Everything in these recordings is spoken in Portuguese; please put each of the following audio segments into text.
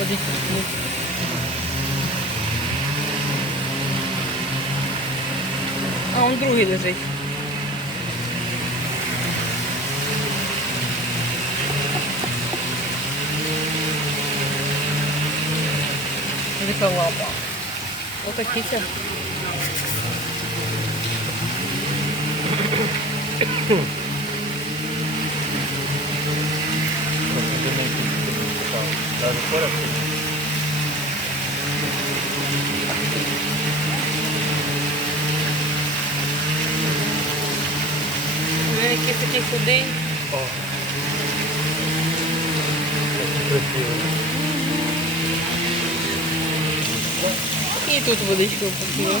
Pode crer. Ah, um druida, gente. Onde que é o alba? Outra aqui, tia. Thank you da doutora Vem aqui, você tem que. Ó. Tranquilo. E tudo, vou deixar um pouquinho.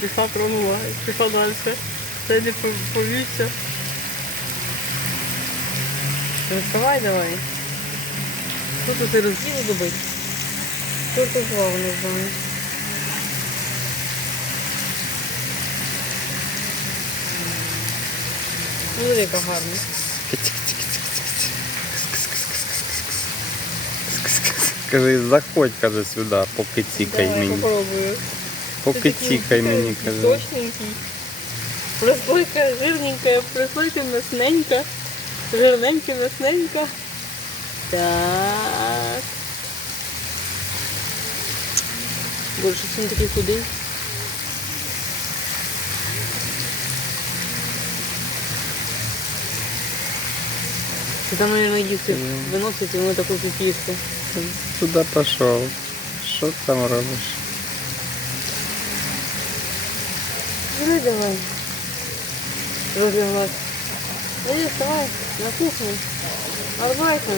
пішла тронула, пішла далі. Сьогодні повівся. Вставай давай. Тут ти розділу добить? Тут звав, не знаю. Ну, яка гарна. Скажи, заходь, каже, сюди, поки цікай мені. попробую. Поки Ти такий цікай мені, каже. Сочненький. Прослойка жирненькая, прослойка мясненька. Жирненька, мясненька. Так. Боже, що він такий худий. Це там, мабуть, дітки виносять, і воно таку піпішку. Туди пішов. Що там робиш? Ну давай. Разлеглась. А я на кухню. Арбайка.